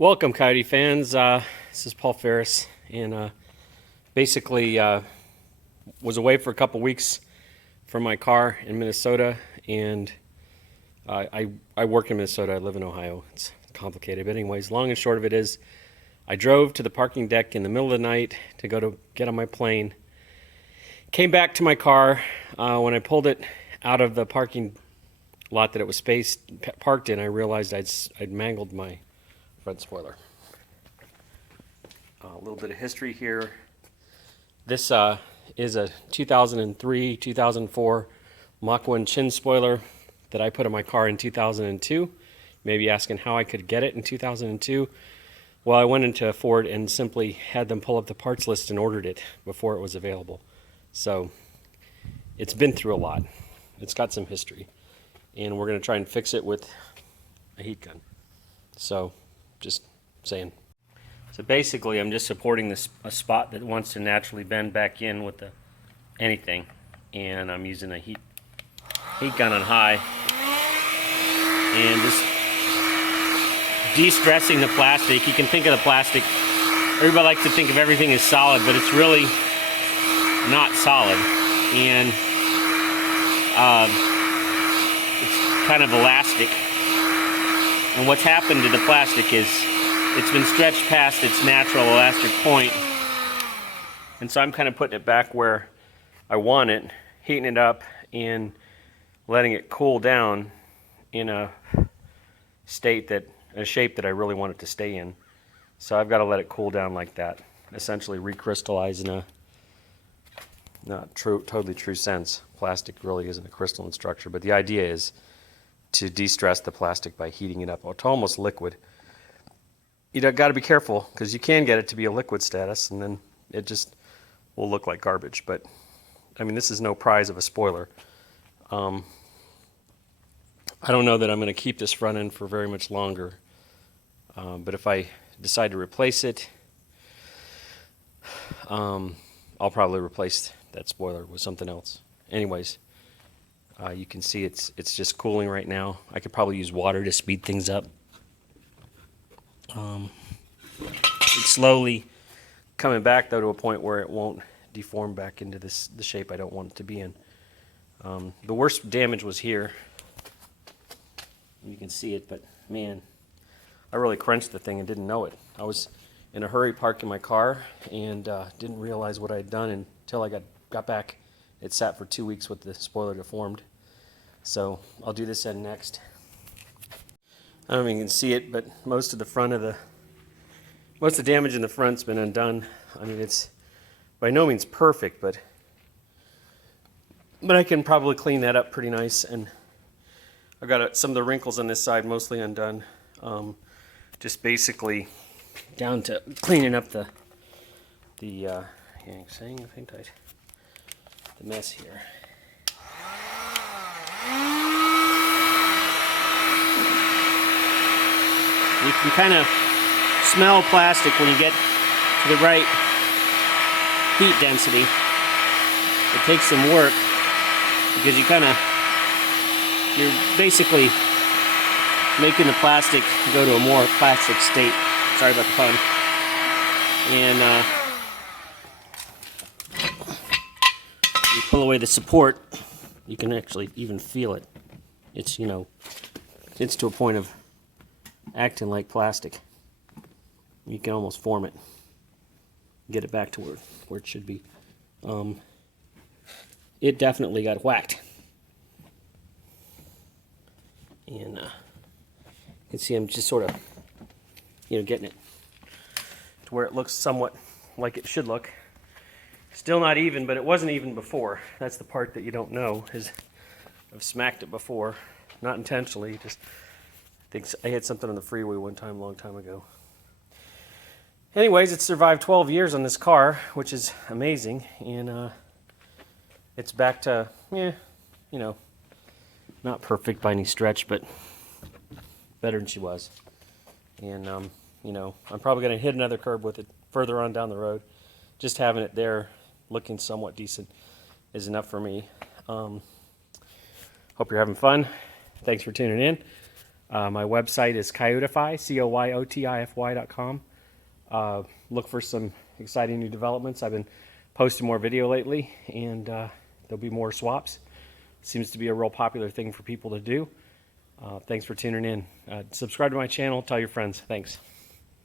Welcome, Coyote fans. This is Paul Ferris, and basically was away for a couple weeks from my car in Minnesota, and I work in Minnesota. I live in Ohio. It's complicated, but anyways, long and short of it is, I drove to the parking deck in the middle of the night to go to get on my plane. Came back to my car. When I pulled it out of the parking lot that it was parked in, I realized I'd mangled my front spoiler. A little bit of history here. This is a 2003-2004 Mach 1 chin spoiler that I put in my car in 2002. Maybe asking how I could get it in 2002. Well, I went into Ford and simply had them pull up the parts list and ordered it before it was available. So it's been through a lot. It's got some history, and we're going to try and fix it with a heat gun. So just saying. So basically, I'm just supporting a spot that wants to naturally bend back in with anything, and I'm using a heat gun on high, and just de-stressing the plastic. You can think of the plastic. Everybody likes to think of everything as solid, but it's really not solid, and it's kind of elastic. And what's happened to the plastic is it's been stretched past its natural elastic point. And so I'm kind of putting it back where I want it, heating it up and letting it cool down in a shape that I really want it to stay in. So I've got to let it cool down like that, essentially recrystallize in a not totally true sense. Plastic really isn't a crystalline structure, but the idea is to de-stress the plastic by heating it up to almost liquid. You got to be careful, because you can get it to be a liquid status, and then it just will look like garbage. But I mean, this is no prize of a spoiler. I don't know that I'm going to keep this front end for very much longer, but if I decide to replace it, I'll probably replace that spoiler with something else. Anyways, you can see it's just cooling right now. I could probably use water to speed things up. It's slowly coming back, though, to a point where it won't deform back into the shape I don't want it to be in. The worst damage was here. You can see it, but man, I really crunched the thing and didn't know it. I was in a hurry parking my car and didn't realize what I'd done until I got back. It sat for 2 weeks with the spoiler deformed. So I'll do this end next. I don't know if you can see it, but most of the damage in the front's been undone. I mean, it's by no means perfect, but I can probably clean that up pretty nice. And I've got some of the wrinkles on this side mostly undone. Just basically down to cleaning up the mess here. You can kind of smell plastic when you get to the right heat density. It takes some work because you're basically making the plastic go to a more plastic state. Sorry about the pun. And you pull away the support, you can actually even feel it. It's to a point of acting like plastic. You can almost form it, get it back to where it should be. It definitely got whacked, and you can see I'm just sort of getting it to where it looks somewhat like it should look. Still not even, but it wasn't even before. That's the part that you don't know, is I've smacked it before, not intentionally, just I hit something on the freeway one time, a long time ago. Anyways, it's survived 12 years on this car, which is amazing, and it's back to, not perfect by any stretch, but better than she was. And, I'm probably going to hit another curb with it further on down the road. Just having it there looking somewhat decent is enough for me. Hope you're having fun. Thanks for tuning in. My website is Coyotify, COYOTIFY.com. Look for some exciting new developments. I've been posting more video lately, and there'll be more swaps. Seems to be a real popular thing for people to do. Thanks for tuning in. Subscribe to my channel. Tell your friends. Thanks.